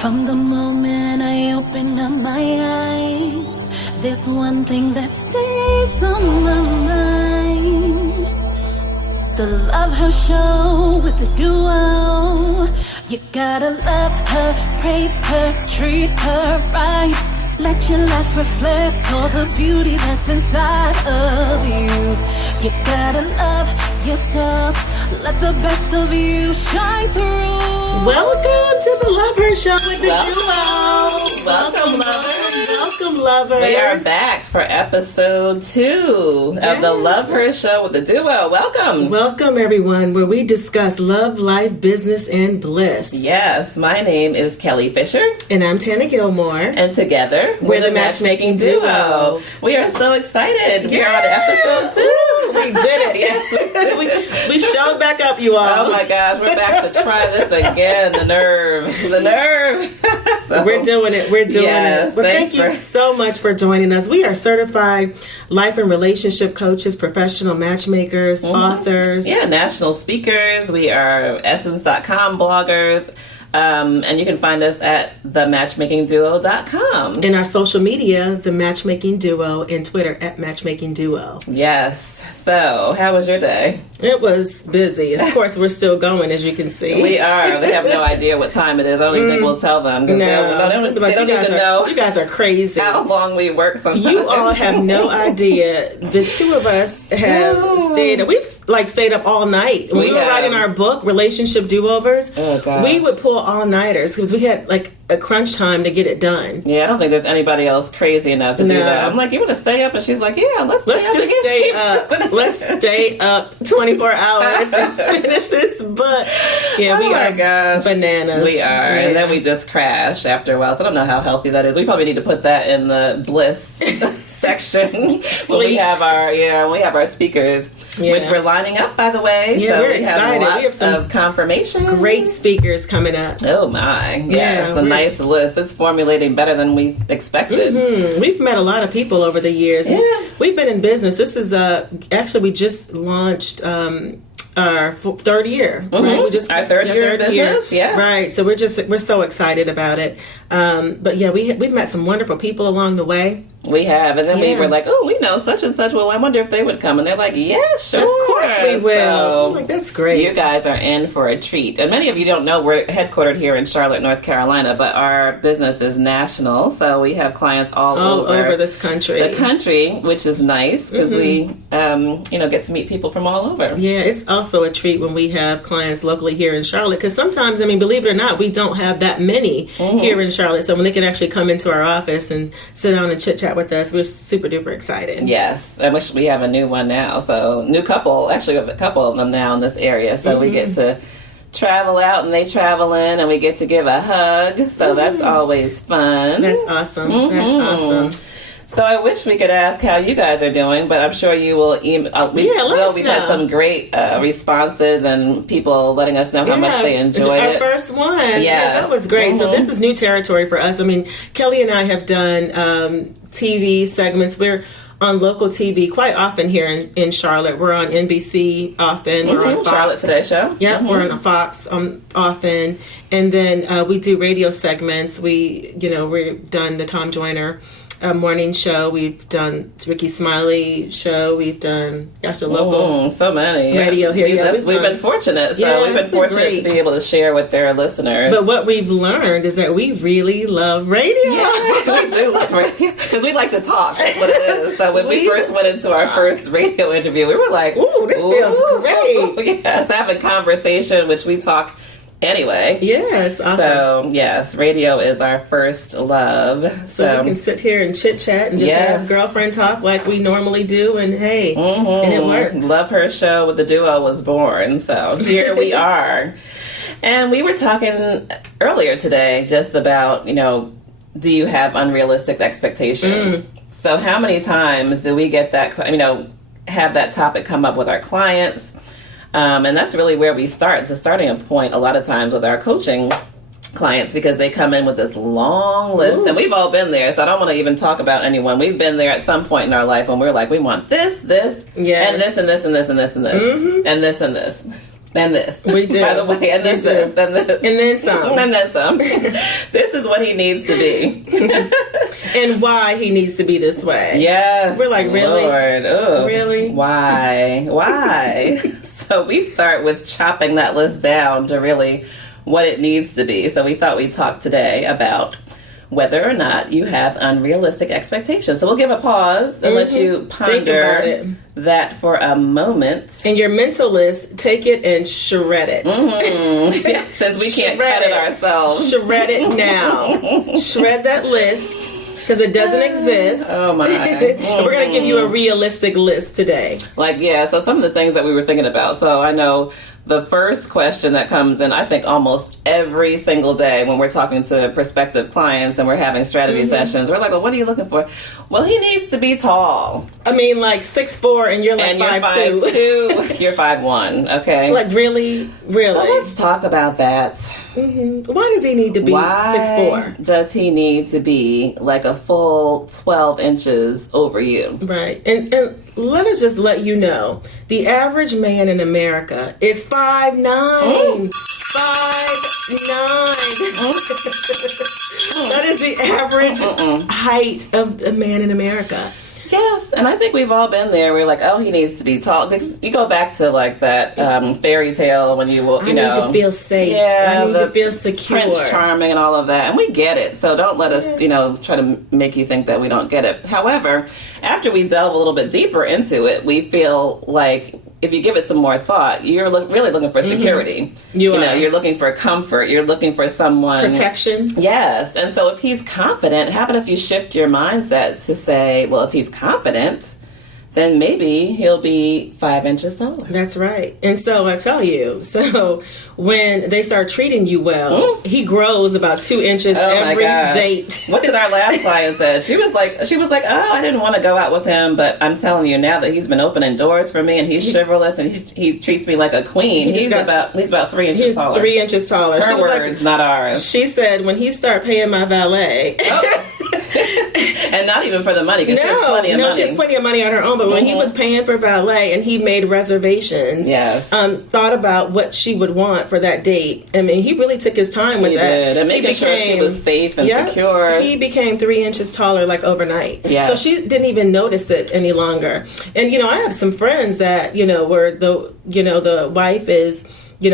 From the moment I open up my eyes, there's one thing that stays on my mind. The Love Her Show with the duo. You gotta love her, praise her, treat her right. Let your life reflect all the beauty that's inside of you. You gotta love yourself. Let the best of you shine through. Welcome to the Love Her Show with the duo. Welcome, lovers. Welcome, lovers. We are back for episode 2 of the Love Her Show with the duo. Welcome. Welcome, everyone, where we discuss love, life, business, and bliss. Yes, my name is Kelli Fisher. And I'm Tana Gilmore. And together, we're the Matchmaking Duo. We are so excited. Yes. We're on episode 2. We did it. Yes, we did. We showed back up, you all. Oh my gosh, we're back to try this again. The nerve. So, we're doing it. We're doing yes, it. Well, thank you so much for joining us. We are certified life and relationship coaches, professional matchmakers, authors. Yeah, national speakers. We are essence.com bloggers. And you can find us at thematchmakingduo.com. In our social media, The Matchmaking Duo, and Twitter at Matchmaking Duo. Yes. So, how was your day? It was busy. Of course, we're still going, as you can see. We are. They have no idea what time it is. I don't even think we'll tell them. They don't even know. You guys are crazy. How long we work sometimes. You all have no idea. The two of us have stayed up all night. When we were writing our book, Relationship Do-Overs, we would pull all-nighters because we had a crunch time to get it done. Yeah, I don't think there's anybody else crazy enough to do that. I'm like, you want to stay up? And she's like, yeah, let's just stay up. Let's stay up 24 hours and finish this book. Yeah, we are bananas. We are. Yeah. And then we just crash after a while. So I don't know how healthy that is. We probably need to put that in the bliss section when we have our speakers, which we're lining up, by the way. Yeah, so we're excited. We have some of confirmation. Great speakers coming up. Oh my. Yeah, it's a nice list. It's formulating better than we expected. Mm-hmm. We've met a lot of people over the years. Yeah. We've been in business. This is actually we just launched our third year. Mm-hmm. Right? We just our third year of business. Yes. Right. So we're so excited about it. But yeah, we've met some wonderful people along the way. We have, and then we were like, "Oh, we know such and such. Well, I wonder if they would come." And they're like, "Yeah, sure, of course we will." So that's great. You guys are in for a treat. And many of you don't know we're headquartered here in Charlotte, North Carolina, but our business is national. So we have clients all over this country. The country, which is nice because we, get to meet people from all over. Yeah, it's also a treat when we have clients locally here in Charlotte because sometimes, believe it or not, we don't have that many here in Charlotte. So when they can actually come into our office and sit down and chit chat with us, we're super duper excited. Yes, I wish we have a new one now. So new couple, actually we have a couple of them now in this area. So we get to travel out and they travel in and we get to give a hug. So that's always fun. That's awesome. That's awesome. So I wish we could ask how you guys are doing, but I'm sure you will email. We've had some great responses and people letting us know how much they enjoyed it. Our first one. Yes. Yeah, that was great. So this is new territory for us. Kelli and I have done TV segments. We're on local TV quite often here in Charlotte. We're on NBC often. We're on Fox. Charlotte Today Show. Yeah, we're on Fox often. And then we do radio segments. We've done the Tom Joyner morning show. We've done Ricky Smiley show. We've done the local so many radio here. We've been fortunate. So we've been fortunate to be able to share with their listeners. But what we've learned is that we really love radio. Yeah, we do love radio because we like to talk. That's what it is. So when we first went into our first radio interview, we were like, "Ooh, this feels great." Yes, having conversation, which we talk. Anyway. Yeah, it's awesome. So, yes, radio is our first love. So we can sit here and chit-chat and just have girlfriend talk like we normally do, and hey, and it works. Love Her Show with the duo was born, so here we are. And we were talking earlier today just about, do you have unrealistic expectations? So how many times do we get that, have that topic come up with our clients? And that's really where we start. It's a starting point a lot of times with our coaching clients because they come in with this long list. And we've all been there, so I don't want to even talk about anyone. We've been there at some point in our life when we're like, we want this, and this, and this, and this, and this, and this, and this, and this, and this. And this. We do. By the way, and this, and this. And then some. And then some. This is what he needs to be. And why he needs to be this way. Yes. We're like, really? Lord. Ugh. Really? Why? So we start with chopping that list down to really what it needs to be. So we thought we'd talk today about whether or not you have unrealistic expectations. So we'll give a pause and let you ponder that for a moment. And your mental list, take it and shred it. Mm-hmm. Since we can't cut it ourselves. Shred it now. Shred that list because it doesn't exist. Oh my. We're going to give you a realistic list today. So some of the things that we were thinking about. So I know the first question that comes in, I think almost every single day when we're talking to prospective clients and we're having strategy sessions, we're like, well, what are you looking for? Well, he needs to be tall. I mean, like 6'4" and you're like 5'2". You're 5'1", okay? Like, really? So let's talk about that. Mm-hmm. Why does he need to be 6'4"? Does he need to be like a full 12 inches over you? Right. And let us just let you know, the average man in America is 5'9". 5'9". That is the average height of a man in America. Yes, and I think we've all been there. We're like, oh, he needs to be tall. Because you go back to like that fairy tale when you need to feel safe. Yeah, I need to feel secure. Prince Charming and all of that. And we get it. So don't let us, try to make you think that we don't get it. However, after we delve a little bit deeper into it, we feel like if you give it some more thought, you're really looking for security. You're looking for comfort. You're looking for someone... protection. Yes. And so if he's confident, how about if you shift your mindset to say, well, if he's confident, then maybe he'll be 5 inches taller. That's right. And so I tell you, when they start treating you well, he grows about 2 inches every date. What did our last client say? She was like, oh, I didn't want to go out with him, but I'm telling you now that he's been opening doors for me and he's chivalrous and he treats me like a queen. He's about 3 inches taller. He's 3 inches taller. Her words, not ours. She said when he started paying my valet. And not even for the money, because she has plenty of money. She has plenty of money on her own. But when he was paying for valet and he made reservations, thought about what she would want for that date. I mean, he really took his time with that. He did, and making sure she was safe and secure. He became 3 inches taller like overnight. Yeah. So she didn't even notice it any longer. And I have some friends that where the wife is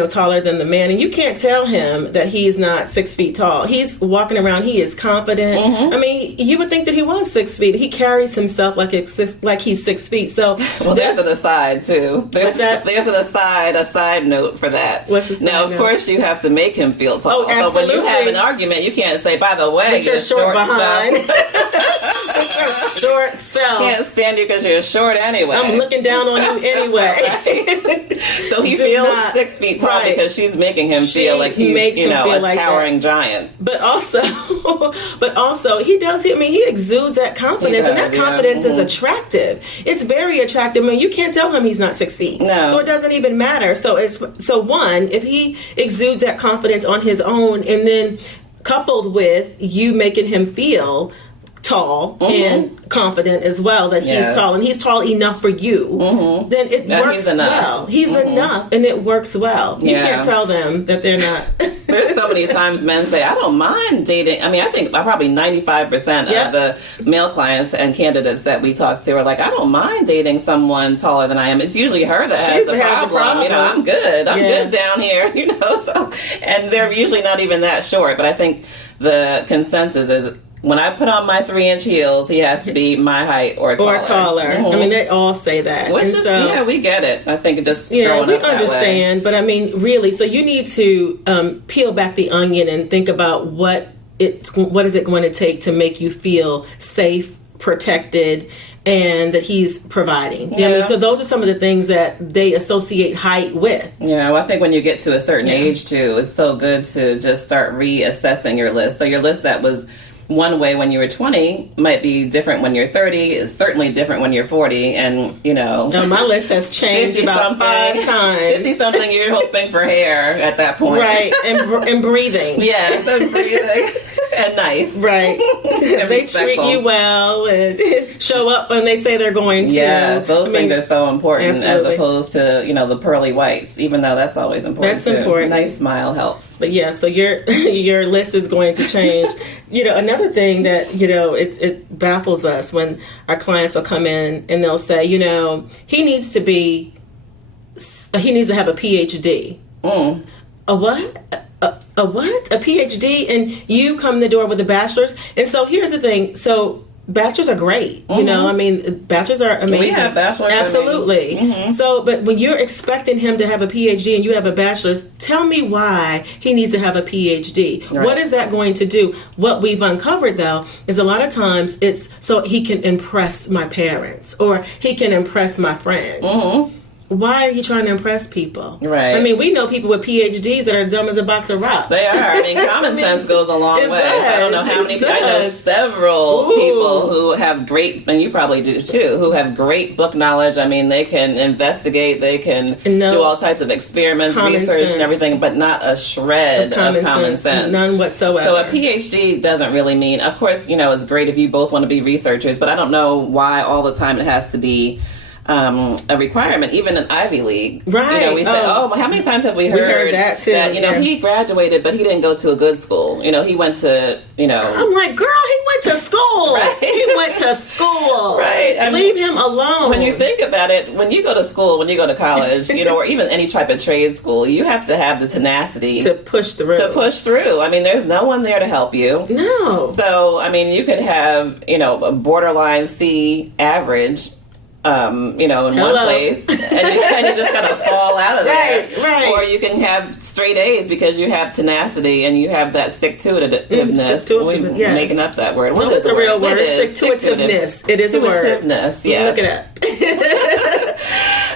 taller than the man, and you can't tell him that he's not 6 feet tall. He's walking around, he is confident. I mean, you would think that he was 6 feet. He carries himself like he's 6 feet. So there's an aside too. There's a side note for that. What's the side note? Now, of course, you have to make him feel tall. Oh, absolutely. So when you have an argument, you can't say, by the way, you're short behind. Short self. Can't stand you because you're short anyway. I'm looking down on you anyway. Right. So he feels 6 feet tall because she's making him feel like he's a towering giant. But also he does. He exudes that confidence, and that confidence is attractive. It's very attractive. I mean, you can't tell him he's not 6 feet. No. So it doesn't even matter. So one, if he exudes that confidence on his own, and then coupled with you making him feel tall and confident as well, that he's tall and he's tall enough for you, then it works well. He's enough, and it works well. You can't tell them that they're not. There's so many times men say, I don't mind dating. I mean, I think probably 95% of the male clients and candidates that we talk to are like, I don't mind dating someone taller than I am. It's usually her that has a problem. I'm good. I'm good down here, so, and they're usually not even that short. But I think the consensus is, when I put on my 3-inch heels, he has to be my height or taller. I mean, they all say that. Which is, we get it. I think it just growing up that way. We understand. But I mean, really, so you need to peel back the onion and think about what is it going to take to make you feel safe, protected, and that he's providing. Yeah. I mean, so those are some of the things that they associate height with. Yeah, well, I think when you get to a certain age, too, it's so good to just start reassessing your list. So your list that was one way when you were 20 might be different when you're 30. It's certainly different when you're 40. And, my list has changed about 5 times. 50-something, you're hoping for hair at that point. Right, and breathing. Yes, and breathing. and nice. Right. They treat you well and show up when they say they're going to. Yes, those things are so important absolutely. as opposed to, the pearly whites, even though that's always important. That's important. Nice smile helps. But yeah, so your list is going to change. Another thing that, it baffles us when our clients will come in and they'll say, he needs to have a PhD. A what? A what? A PhD? And you come in the door with a bachelor's? And so here's the thing. So bachelors are great. Bachelors are amazing. We have bachelors. Absolutely. So, but when you're expecting him to have a PhD and you have a bachelor's, tell me why he needs to have a PhD. Right. What is that going to do? What we've uncovered, though, is a lot of times it's so he can impress my parents or he can impress my friends. Why are you trying to impress people? Right. We know people with PhDs that are dumb as a box of rocks. They are. Common sense goes a long way. I don't know how many people. I know several people who have great, and you probably do too, who have great book knowledge. They can investigate, they can do all types of experiments, research, and everything, but not a shred of common sense. None whatsoever. So a PhD doesn't really mean, of course, it's great if you both want to be researchers, but I don't know why all the time it has to be a requirement, even in Ivy League. Right. We said, how many times have we heard that too? That, he graduated, but he didn't go to a good school. He went to, I'm like, girl, he went to school. Right. He went to school. Right. Leave him alone. When you think about it, when you go to school, when you go to college, or even any type of trade school, you have to have the tenacity to push through. There's no one there to help you. No. So, you could have, a borderline C average, in one place, and you kind of just kind of fall out of there. Right. Or you can have straight A's because you have tenacity and you have that stick-to-itiveness. We're making up that word. What is a real word? Stick-to-itiveness. It is a word. Stick-to-itiveness, yes. Look it up.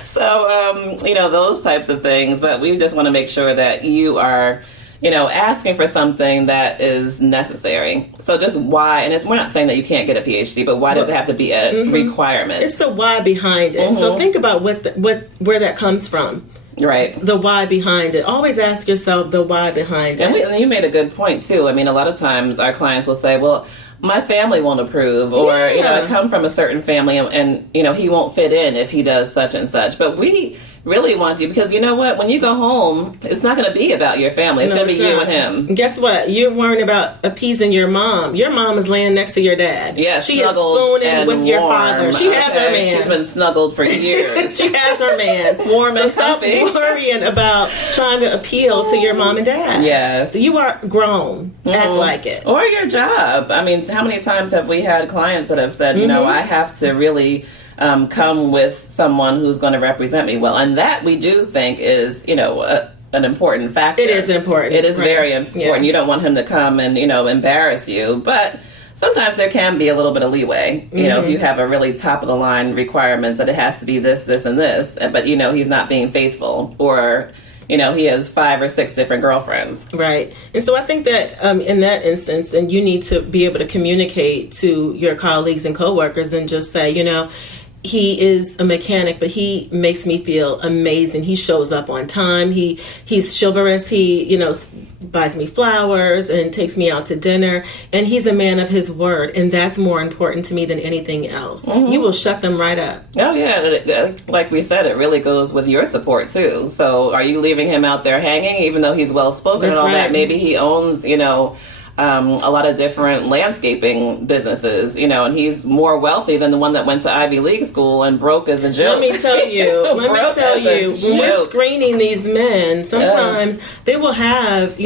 So, those types of things. But we just want to make sure that you are asking for something that is necessary. So just why, and we're not saying that you can't get a PhD, but why does it have to be a requirement? It's the why behind it. So think about where that comes from. Right. The why behind it. Always ask yourself the why behind it. And you made a good point, too. A lot of times our clients will say, well, my family won't approve, or, I come from a certain family and he won't fit in if he does such and such. But we really want you, because you know what? When you go home, it's not going to be about your family. It's going to be you and him. And guess what? You're worrying about appeasing your mom. Your mom is laying next to your dad. Yeah, she is spooning with your father. She has her man. She's been snuggled for years. She has her man. Warm and stop worrying about trying to appeal to your mom and dad. Yes. You are grown. Act like it. Or your job. How many times have we had clients that have said, I have to really come with someone who's going to represent me well, and that we do think is, an important factor. It is important. It is very important. Yeah. You don't want him to come and embarrass you, but sometimes there can be a little bit of leeway. If you have a really top of the line requirements that it has to be this, this, and this, but he's not being faithful, or he has 5 or 6 different girlfriends. Right. And so I think that in that instance, and you need to be able to communicate to your colleagues and coworkers and just say, he is a mechanic, but he makes me feel amazing. He shows up on time. He's chivalrous. He, buys me flowers and takes me out to dinner. And he's a man of his word. And that's more important to me than anything else. You will shut them right up. Oh, yeah. Like we said, it really goes with your support, too. So are you leaving him out there hanging, even though he's well-spoken and all that? Maybe he owns, a lot of different landscaping businesses, and he's more wealthy than the one that went to Ivy League school and broke as a joke. Let me tell you, when we're screening these men, sometimes they will have,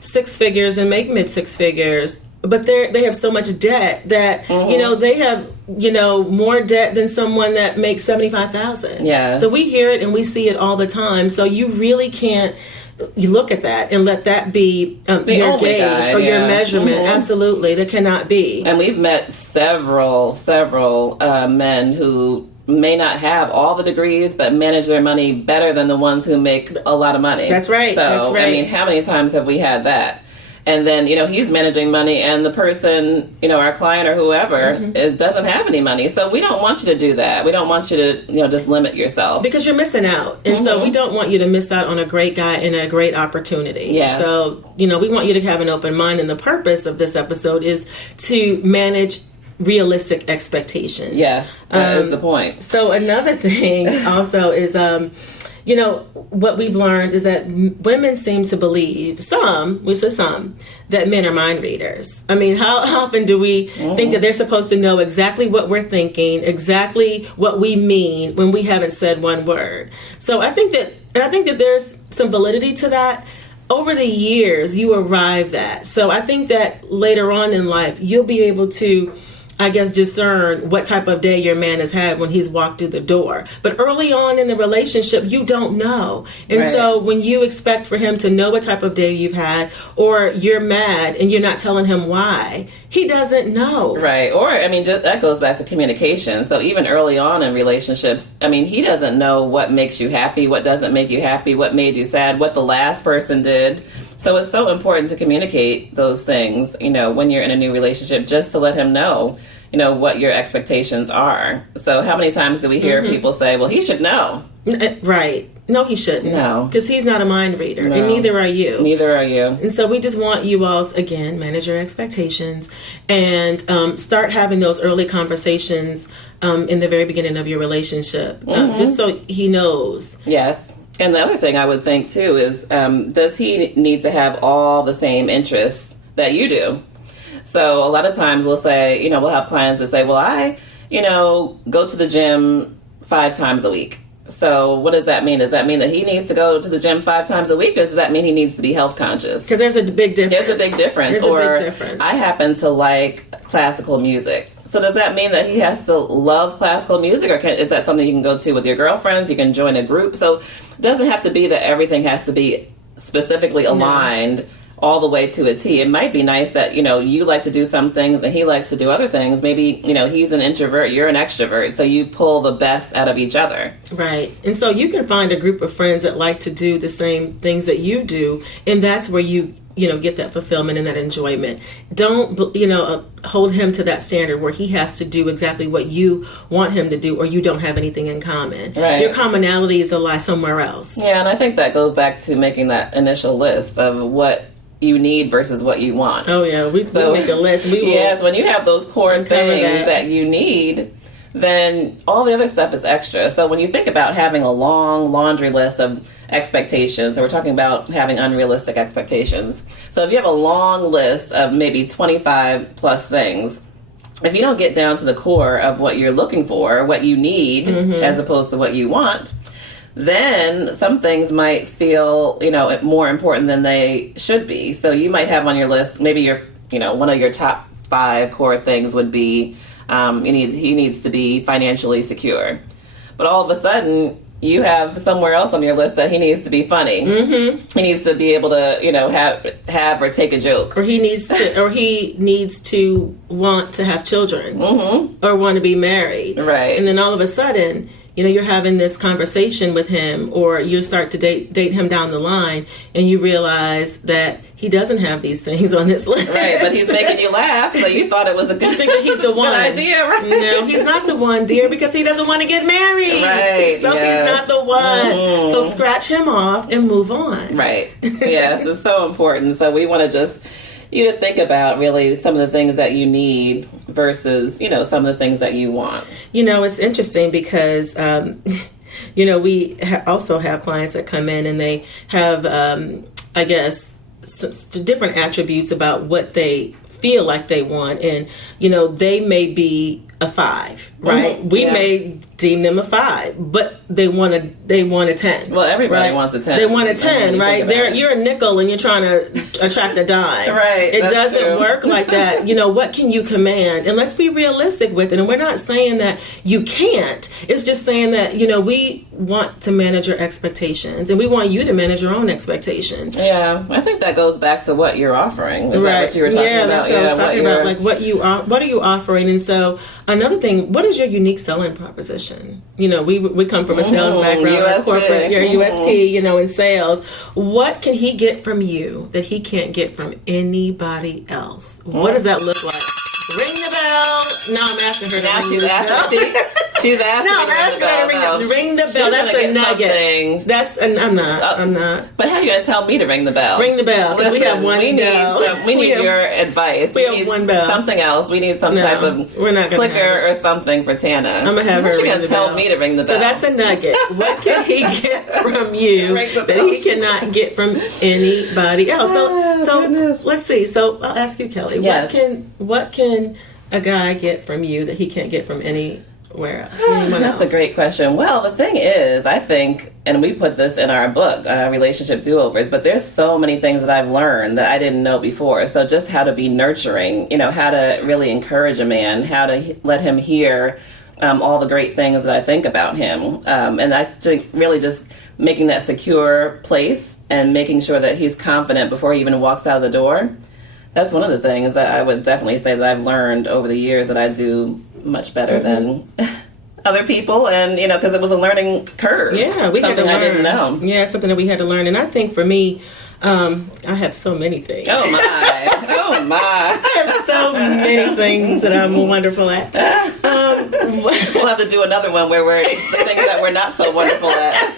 6 figures and make mid-6 figures, but they have so much debt that, they have, more debt than someone that makes $75,000. Yeah. So we hear it and we see it all the time. So you really can't, you look at that and let that be your gauge or your measurement. Absolutely. That cannot be. And we've met several men who may not have all the degrees, but manage their money better than the ones who make a lot of money. That's right. So, That's right. how many times have we had that? And then, he's managing money and the person, our client or whoever doesn't have any money. So we don't want you to do that. We don't want you to, just limit yourself. Because you're missing out. And so we don't want you to miss out on a great guy and a great opportunity. Yes. So, we want you to have an open mind. And the purpose of this episode is to manage realistic expectations. Yes, that is the point. So another thing also is, what we've learned is that women seem to believe, that men are mind readers. I mean, how often do we think that they're supposed to know exactly what we're thinking, exactly what we mean when we haven't said one word? So I think that there's some validity to that. Over the years, you arrive at. So I think that later on in life, you'll be able to, discern what type of day your man has had when he's walked through the door. But early on in the relationship, you don't know. And so when you expect for him to know what type of day you've had, or you're mad and you're not telling him why, he doesn't know. Right. Or, just, that goes back to communication. So even early on in relationships, he doesn't know what makes you happy, what doesn't make you happy, what made you sad, what the last person did. So it's so important to communicate those things, when you're in a new relationship, just to let him know, what your expectations are. So how many times do we hear people say, well, he should know? Right. No, he shouldn't. No. Because he's not a mind reader. No. And neither are you. Neither are you. And so we just want you all to, again, manage your expectations and start having those early conversations in the very beginning of your relationship. Just so he knows. Yes. And the other thing I would think, too, is does he need to have all the same interests that you do? So a lot of times we'll say, we'll have clients that say, well, I, go to the gym 5 times a week. So what does that mean? Does that mean that he needs to go to the gym 5 times a week? Or does that mean he needs to be health conscious? Because there's a big difference. There's a big difference. I happen to like classical music. So does that mean that he has to love classical music, or is that something you can go to with your girlfriends? You can join a group. So it doesn't have to be that everything has to be specifically aligned all the way to a T. It might be nice that, you like to do some things and he likes to do other things. Maybe, he's an introvert, you're an extrovert. So you pull the best out of each other. Right. And so you can find a group of friends that like to do the same things that you do. And that's where you get that fulfillment and that enjoyment. Don't, hold him to that standard where he has to do exactly what you want him to do, or you don't have anything in common. Right. Your commonalities lie somewhere else. Yeah, and I think that goes back to making that initial list of what you need versus what you want. Oh, yeah. We make a list. Yes, when you have those core things that you need, then all the other stuff is extra. So when you think about having a long laundry list of expectations, so we're talking about having unrealistic expectations. So if you have a long list of maybe 25 plus things, if you don't get down to the core of what you're looking for, what you need, as opposed to what you want, then some things might feel, more important than they should be. So you might have on your list, maybe one of your top 5 core things would be, he needs to be financially secure. But all of a sudden, you have somewhere else on your list that he needs to be funny. He needs to be able to, have or take a joke. Or he needs to want to have children. Or want to be married. Right. And then all of a sudden, you're having this conversation with him, or you start to date him down the line, and you realize that he doesn't have these things on his list. Right, but he's making you laugh, so you thought it was a good thing. He's the one. Good idea, right? No, he's not the one, dear, because he doesn't want to get married. Right. So he's not the one. So scratch him off and move on. Right. Yes, it's so important. So we want to just you to think about really some of the things that you need versus, some of the things that you want. It's interesting because, we also have clients that come in and they have, different attributes about what they feel like they want. And, they may be a 5, right? We may deem them a 5, but they want a 10. Well, everybody wants a 10. They want a 10, right? You're a nickel and you're trying to attract a dime. Right. It doesn't work like that. What can you command? And let's be realistic with it. And we're not saying that you can't. It's just saying that, we want to manage your expectations, and we want you to manage your own expectations. Yeah. I think that goes back to what you're offering. Is that what you were talking about? So I was talking about like what are you offering, and so another thing, what is your unique selling proposition? You know, we come from a sales background, corporate, your USP, you know, in sales. What can he get from you that he can't get from anybody else? What does that look like? Ring the bell. No, I'm asking her to ring the bell. She's asking no, I'm asking her to ring the bell. That's a nugget. I'm not. But how are you going to tell me to ring the bell? Ring the bell, because we have one bell. We need your advice. We have one bell. Something else. We need some type of clicker or something for Tana. I'm going to have her ring the bell. She's going to tell me to ring the bell. So that's a nugget. What can he get from you that he cannot get from anybody else? So let's see. So I'll ask you, Kelli. Yes. What can a guy get from you that he can't get from anyone else? That's a great question. Well, the thing is, I think, and we put this in our book, Relationship Do-Overs, but there's so many things that I've learned that I didn't know before. So just how to be nurturing, you know, how to really encourage a man, how to let him hear all the great things that I think about him. And I think really just making that secure place and making sure that he's confident before he even walks out of the door. That's one of the things that I would definitely say that I've learned over the years that I do much better than other people. And, you know, because it was a learning curve. Yeah, we had to learn. Something I didn't know. Yeah, something that we had to learn. And I think for me, I have so many things. Oh, my. Oh, my. I have so many things that I'm wonderful at. We'll have to do another one where we're the things that we're not so wonderful at.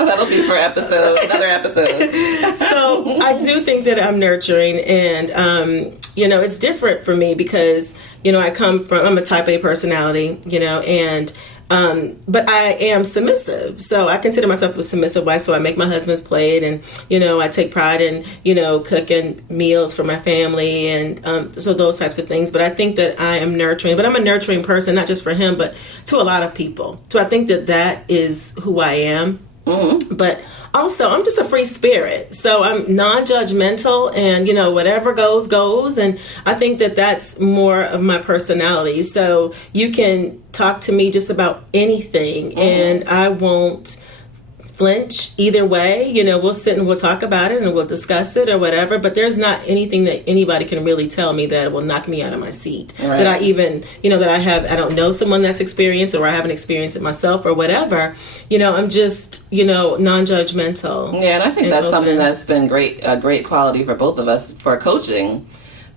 That'll be for another episode. So I do think that I'm nurturing, and you know, it's different for me because, you know, I'm a type A personality, you know, and but I am submissive. So I consider myself a submissive wife. So I make my husband's plate, and, you know, I take pride in, you know, cooking meals for my family, and so those types of things. But I think that I am nurturing, but I'm a nurturing person, not just for him, but to a lot of people. So I think that is who I am. Mm-hmm. But also, I'm just a free spirit. So I'm non-judgmental, and, you know, whatever goes. And I think that that's more of my personality. So you can talk to me just about anything, and I won't flinch either way. You know, we'll sit and we'll talk about it and we'll discuss it or whatever, but there's not anything that anybody can really tell me that will knock me out of my seat. Right. That I even, you know, I don't know someone that's experienced, or I haven't experienced it myself or whatever. You know, I'm just, you know, non-judgmental. Yeah, and I think that's something that's been a great quality for both of us for coaching.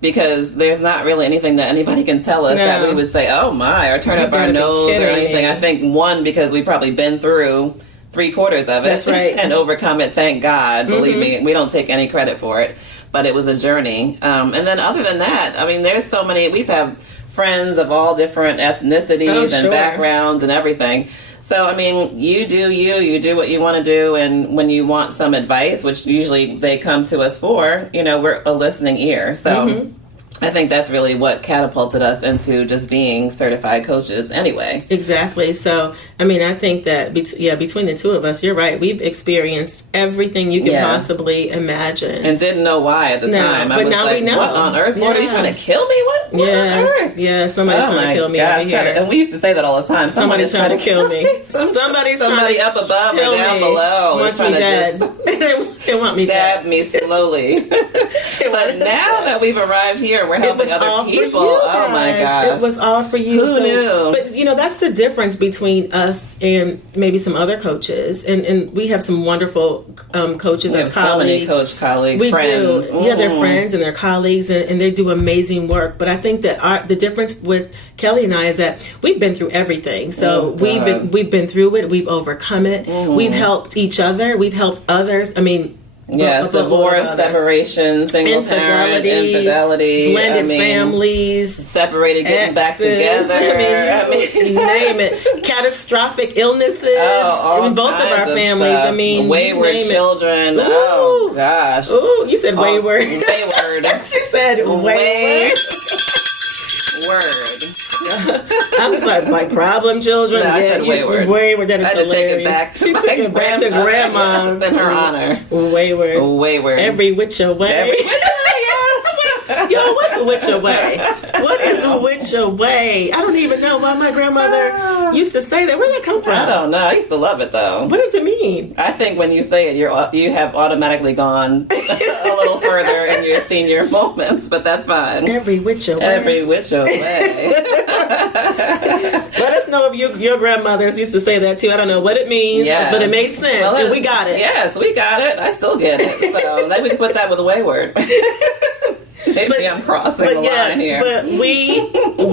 Because there's not really anything that anybody can tell us that we would say, oh my, or turn up our nose or anything. I think because we've probably been through 3/4 of it. That's right. And overcome it, thank God. Believe me, we don't take any credit for it. But it was a journey. And then other than that, I mean, there's so many, we've had friends of all different ethnicities and backgrounds and everything. So, I mean, you do what you want to do. And when you want some advice, which usually they come to us for, you know, we're a listening ear. So I think that's really what catapulted us into just being certified coaches anyway. Exactly. So, I mean, I think that, between the two of us, you're right. We've experienced everything you can possibly imagine. And didn't know why at the time. But now we know. What on earth? Lord, are you trying to kill me? What on earth? Yeah, somebody's trying to kill me over here. And we used to say that all the time. Somebody's trying to kill me. Somebody up above or down below wants me dead. They want me stab me slowly. But now that we've arrived here, we're helping other people. Oh my gosh. It was all for you. Who knew? But, you know, that's the difference between us and maybe some other coaches. And we have some wonderful coaches as colleagues. So many coach colleagues, we friends. do. Yeah, they're friends and they're colleagues, and they do amazing work. But I think that the difference with Kelli and I is that we've been through everything. So we've been through it. We've overcome it. We've helped each other. We've helped others. I mean, yes, divorce, separation, single parent, infidelity, blended families, separated, getting back together. I mean, name it. Catastrophic illnesses in both of our families. Stuff. I mean, wayward children. Ooh. Oh gosh. Ooh, you said wayward. Wayward. She said wayward. Word. I was like problem children. No, I said wayward. Wayward. That is hilarious. Take it back to she took it back to grandma's in her honor. Wayward. Every which way. Yo, what's a which away? What is a which away? I don't even know why my grandmother used to say that. Where'd that come from? I don't know. I used to love it though. What does it mean? I think when you say it, you have automatically gone a little further in in your senior moments, but that's fine. Every which way. Every which way. Let us know if your grandmothers used to say that too. I don't know what it means, but it made sense, and we got it. Yes, we got it. I still get it. So maybe we can put that with Wayward. Maybe I'm crossing the line here. But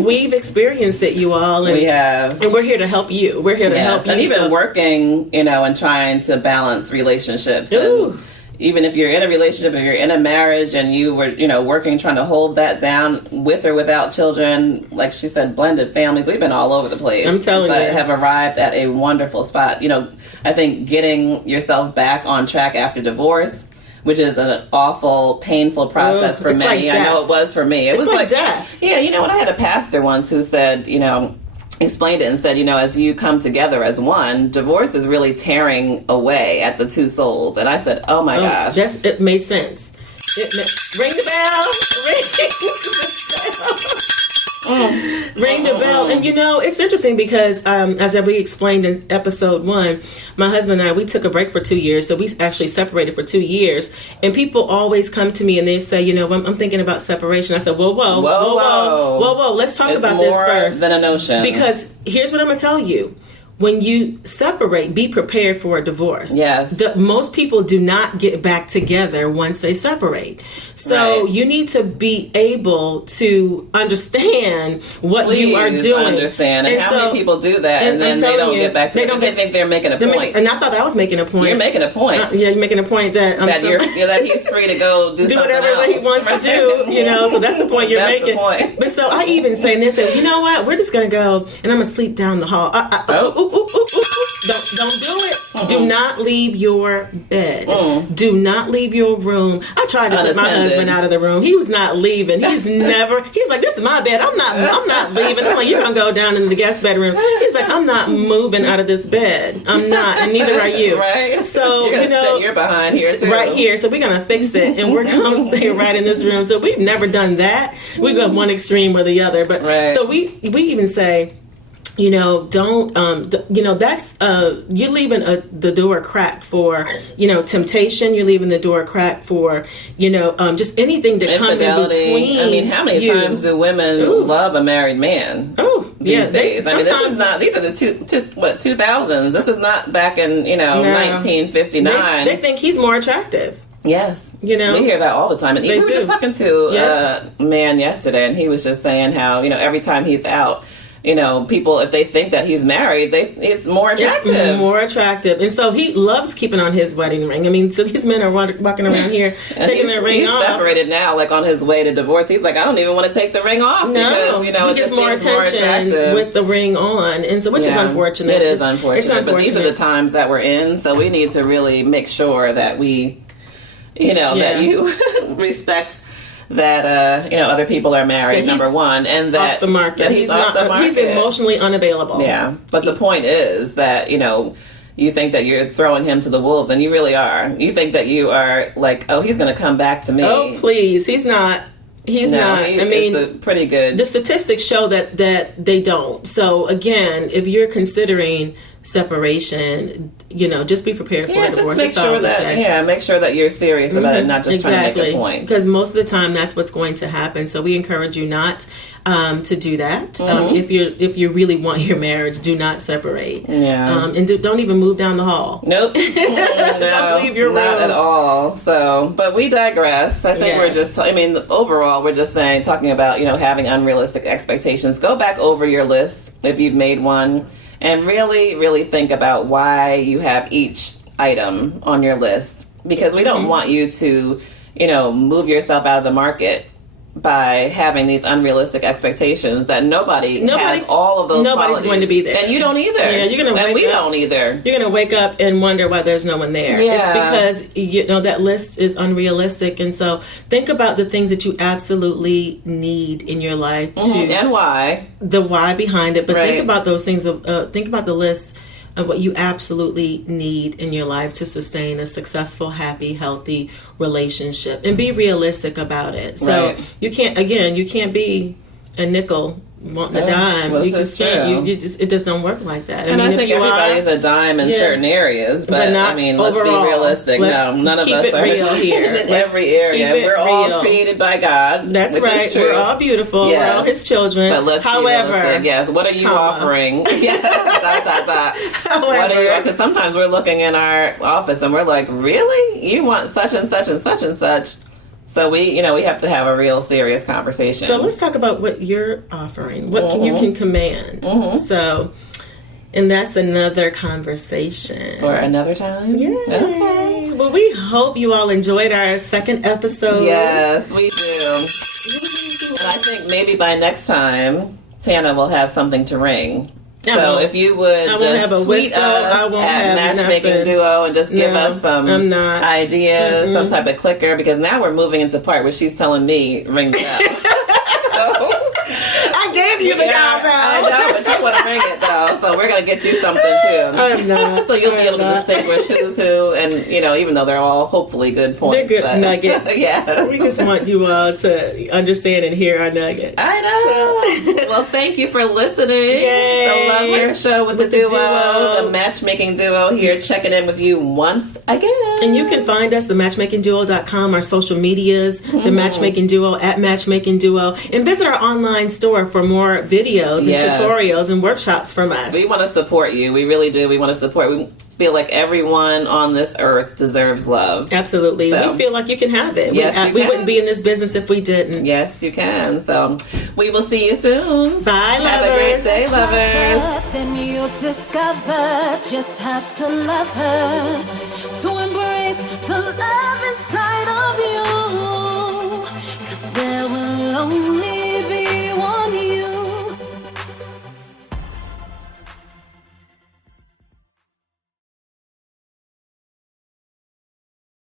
we've experienced it, you all. And we have. And we're here to help you. We're here to help you. And even working, and trying to balance relationships. Ooh. And even if you're in a relationship, if you're in a marriage and you were, working, trying to hold that down with or without children, like she said, blended families, we've been all over the place. I'm telling you. But have arrived at a wonderful spot. I think getting yourself back on track after divorce, which is an awful, painful process for many. Like I know it was for me. It was like death. Yeah, I had a pastor once who said, explained it and said, as you come together as one, divorce is really tearing away at the two souls. And I said, oh my gosh. It made sense. Ring the bell. Ring the bell. Ring the bell. And it's interesting because as we explained in episode 1, my husband and I, we took a break for 2 years. So we actually separated for 2 years. And people always come to me and they say, I'm thinking about separation. I said, whoa. Let's talk about this first. Than a notion. Because here's what I'm going to tell you. When you separate, be prepared for a divorce. Yes. Most people do not get back together once they separate. So you need to be able to understand what you are doing. Understand. And how many people do that and then they don't get back together? They think they're making a point. And I thought I was making a point. You're making a point. You're making a point that that he's free to go do something whatever else. That he wants to do. So that's the point you're making. The point. But so I even say, and they say, you know what? We're just going to go and I'm going to sleep down the hall. Don't do it. Do not leave your bed. Do not leave your room. I tried to put my husband out of the room. He was not leaving. He's like, this is my bed. I'm not leaving. I'm like, you're going to go down in the guest bedroom. He's like, I'm not moving out of this bed. I'm not. And neither are you. Right. So, you're behind here too. Right here. So we're going to fix it and we're going to stay right in this room. So we've never done that. We go one extreme or the other. But so we even say, that's you're leaving the door cracked for temptation. You're leaving the door cracked for just anything to come in between. I mean, how many times do women love a married man? These days. I mean, this is not. These are the 2000s. This is not back in 1959. They think he's more attractive. Yes. We hear that all the time. And we were just talking to a man yesterday, and he was just saying how every time he's out, people, if they think that he's married, it's more attractive. It's more attractive. And so he loves keeping on his wedding ring. I mean, so these men are walking around here taking their ring off. He's separated now, like on his way to divorce. He's like, I don't even want to take the ring off because, he gets more attention with the ring on. And so, which is unfortunate. It is unfortunate. It's unfortunate. But these are the times that we're in. So we need to really make sure that we, that you respect that other people are married, number one, and that off the market. That he's off the market. He's emotionally unavailable. Yeah, but the point is that you think that you're throwing him to the wolves, and you really are. You think that you are like, oh, he's going to come back to me. Oh, please, he's not. He's not. I mean, it's a pretty good. The statistics show that they don't. So again, if you're considering separation, just be prepared for a divorce. Just make sure that you're serious about it, not just trying to make a point. Because most of the time, that's what's going to happen. So we encourage you not to do that. If you really want your marriage, do not separate. Yeah, and don't even move down the hall. Nope, don't leave your room. Not at all. So, but we digress. I think we're just. Overall, we're just talking about having unrealistic expectations. Go back over your list if you've made one. And really, really think about why you have each item on your list. Because we don't want you to, move yourself out of the market by having these unrealistic expectations that nobody has all of those Nobody's qualities. Going to be there. And you don't either. Yeah, you're gonna and we don't either. You're going to wake up and wonder why there's no one there. Yeah. It's because, that list is unrealistic. And so think about the things that you absolutely need in your life. And why. The why behind it. But think about those things. Think about the list of what you absolutely need in your life to sustain a successful, happy, healthy relationship, and be realistic about it. So you can't be a nickel wanting a dime. You just can't. You just, it doesn't work like that. And I think everybody's a dime in certain areas, but not, I mean, let's overall, be realistic. No, none of us are real here. In every area. We're all created by God. That's right. We're all beautiful. We're all His children. But let's be realistic. Yes. What are you offering? Yes. What are you? Because sometimes we're looking in our office and we're like, really? You want such and such and such and such? So we have to have a real serious conversation. So let's talk about what you're offering, what you can command. So, and that's another conversation. For another time? Yeah. Okay. Well, we hope you all enjoyed our second episode. Yes, we do. And I think maybe by next time, Tana will have something to ring. So if you would just tweet us at Matchmaking DUO and just give us some ideas, some type of clicker, because now we're moving into part where she's telling me ring the bell. I gave you the cowbell. I know, but you want to ring it though, so we're gonna get you something too. I'm not. So you'll be able to distinguish who's who, and even though they're all hopefully good points, they're good nuggets. Yes, we just want you all to understand and hear our nuggets. I know. So. Well, thank you for listening. Yay. The Love Her Show with the duo, the Matchmaking Duo here, checking in with you once again. And you can find us, thematchmakingduo.com, our social medias, the Matchmaking Duo at Matchmaking Duo, and visit our online store for more videos and tutorials and workshops from us. We want to support you. We really do. We want to support. We feel like everyone on this earth deserves love. Absolutely. So, we feel like you can have it. Yes, we wouldn't be in this business if we didn't. Yes, you can. So we will see you soon. Bye, lovers. Have a great day, lovers. Then you discover just how to love her, to embrace the love inside of you, 'cause there will only